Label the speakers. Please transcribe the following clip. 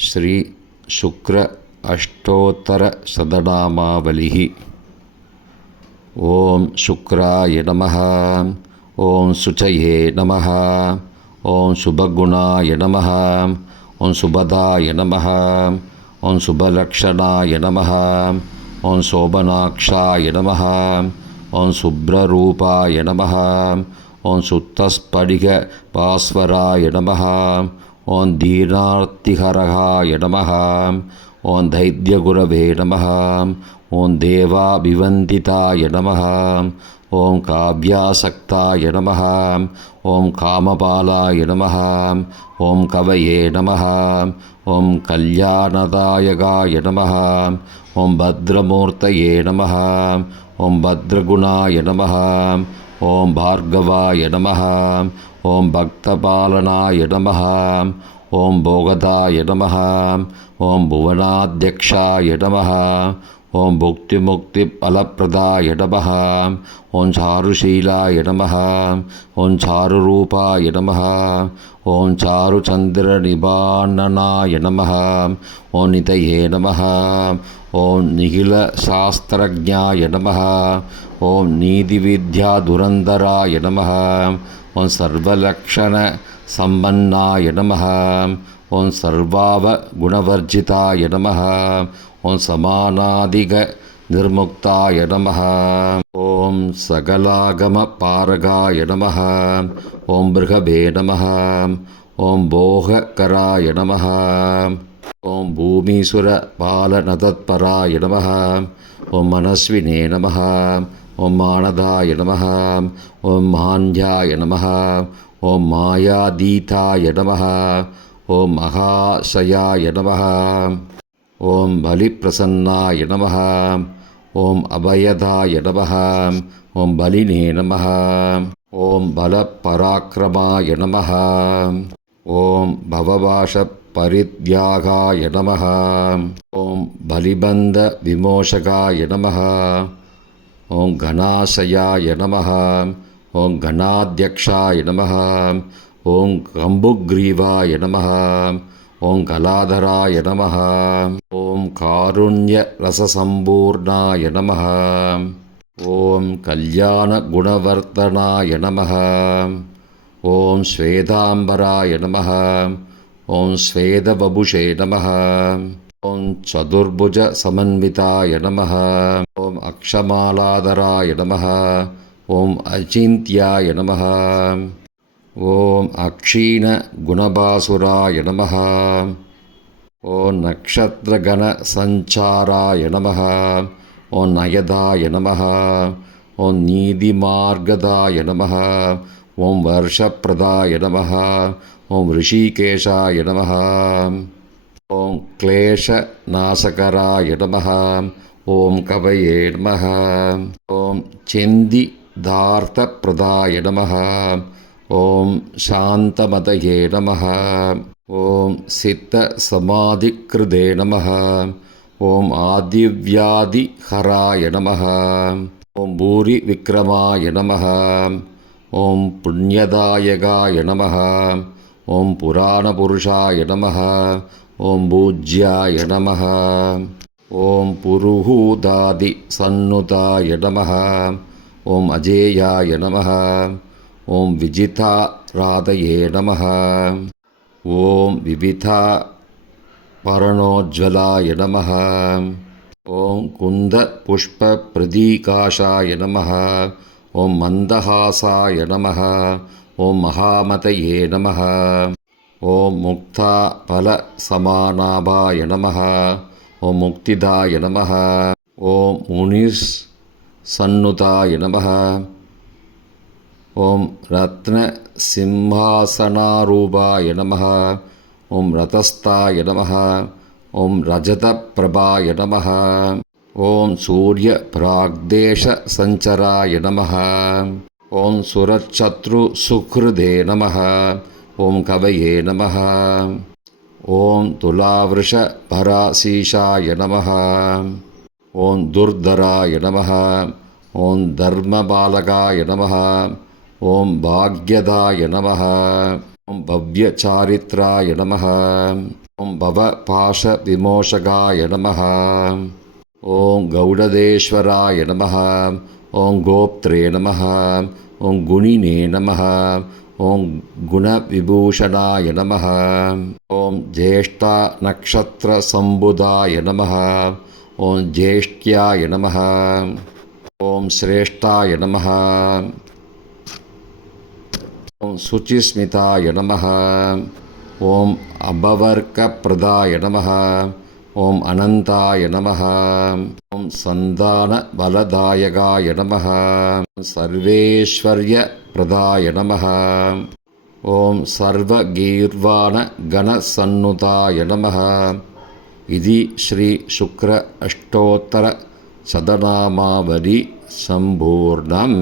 Speaker 1: श्री शुक्र अष्टोत्तरशतनामावलिः ॐ शुक्राय नमः ॐ शुचये नमः ॐ शुभगुणाय नमः ॐ शुभदाय नमः ॐ शुभलक्षणाय नमः ॐ शोभनाक्षाय नमः ॐ शुभ्ररूपाय नमः ॐ शुद्धस्फटिकभास्वराय नमः ஓம் தீனார்த்திகரகா இடமகாம் ஓம் தைத்தியகுரவே நமகாம் ஓம் தேவாபிவந்திதாய நமகாம் ஓம் காவ்யாசக்தாய நமகாம் ஓம் காமபாலாய நமகாம் ஓம் கவயே நமகாம் ஓம் கல்யாணதாயகாய நமகாம் ஓம் பத்ரமூர்த்தயே நமகாம் ஓம் பத்ரகுணாய நமகாம் ஓம் பார்கவாய நமகாம் ஓம் பக்தபாலனாய நமः ஓம் போகதாய நமः ஓம் புவனாத்தியக்ஷாய நமः ஓம் புக்தி முக்தி பலப்பிரதாய நமः ஓம் சாருஷீலாய நமः ஓம் சாருரூபாய நமः ஓம் சாரு சந்திர நிபானனாய நமः ஓம் நிதையே நமः ஓம் நிகில சாஸ்திரஜாய நமः ஓம் நீதிவித்யா துரந்தராய நமः ॐ नीतिविद्याधुरन्धराय नमः ॐ सर्वलक्षणसम्पन्नाय नमः ॐ सर्वावगुणवर्जिताय नमः ॐ समानादिगनिर्मुक्ताय नमः ॐ सकलागमपारगाय नमः ॐ बृहभे नमः ॐ भोगकराय नमः ॐ भूमीसुरपालनतत्पराय नमः ॐ मनस्विने नमः ஓம் ஆனதாய நமக ஓம் மாந்தியாய நமக ஓம் மாயாதீதாய நமக ஓம் மகாசயாய நமக ஓம் பலிப்பிரசன்னாய நமக ஓம் அபயதாய நமக ஓம் பலினே நமக ஓம் பலப்பராக்கிரமாய நமக ஓம் பவபாஷ பரித்யாகாய நமக ஓம் பலிபந்த விமோஷகாய நமக ஓம் கணாசயாய நமஹா ஓம் கணாத்தியக்ஷாய நமஹா ஓம் கம்புக்ரீவாய நமஹா ஓம் கலாதராய நமஹா ஓம் காருண்ய ரசசம்பூர்ணாய நமஹா ஓம் கல்யாண குணவர்த்தனாய நமஹா ஓம் ஸ்வேதாம்பராய நமஹா ஓம் ஸ்வேதவபுஷே நமஹா ஓம் சதுர்புஜ சமன்விதாய நமஹா चतुर्भुजसमन्विताय नमः ॐ अक्षमालाधराय नमः ॐ अचिन्त्याय नमः ॐ अक्षीणगुणभासुराय नमः ॐ नक्षत्रगणसञ्चाराय नमः ॐ नयदाय नमः ॐ नीतिमार्गदाय नमः ॐ वर्षप्रदाय नमः ॐ ऋषिकेशाय नमः ॐ क्लेशनाशकराय नमः ஓம் கவயே நமக ஓம் செந்தி தார்த்த பிரதாய நமக ஓம் சாந்தமதயே நமக ஓம் சித்த சமாதிகிருதே நமக ஓம் ஆதிவியாதி ஹராய நமக ஓம் பூரி விக்ரமாய நமக ஓம் புண்ணியதாயகாய நமக ஓம் புராணபுருஷாய நமக ஓம் பூஜ்யாய நமக ஓம் புருஹூதாதி சன்னுதாய நமः ஓம் அஜேயாய நமः ஓம் விஜிதா ராதையே நமः ஓம் விபிதா பரணோஜ்வலாய நமः ஓம் குந்த புஷ்ப பிரதீகாஷாய நமः ஓம் மந்தஹாசாய நமः ஓம் மகாமதயே நமः ஓம் முக்தா பல சமானாபாய நமः ॐ मुक्तिदाय नमः। ॐ मुनिसन्नुताय नमः। ॐ रत्नसिंहासनारूपाय नमः। ॐ रतस्थाय नमः। ॐ रजतप्रभाय नमः। ॐ सूर्यप्राग्देशसञ्चराय नमः। ॐ सुरच्छत्रुसुहृदे नमः। ॐ कवये नमः ஓம் துலாவிருஷ பராசீஷாய நமக ஓம் துர்தராய நமக ஓம் தர்மபாலகாய நமக ஓம் பாக்யதாய நமக ஓம் பவ்யச்சாரித்ராய நமக ஓம் பவபாஷ விமோஷகாய நமக ஓம் கௌடதேஸ்வராய நமக ஓம் கோப்திரே நம ஓம் குணினே நம ॐ गुणविभूषणाय नमः। ॐ ज्येष्ठानक्षत्रसम्बुधाय नमः। ॐ ज्येष्ठ्याय नमः। ॐ श्रेष्ठाय नमः। ॐ शुचिस्मिताय नमः। ॐ अभवर्कप्रदाय नमः। ॐ अनन्ताय नमः ॐ सन्तानबलदायकाय नमः सर्वेश्वर्यप्रदाय नमः ॐ सर्वगीर्वाणगणसन्नुताय नमः इति श्रीशुक्र अष्टोत्तरशतनामावली सम्पूर्णम्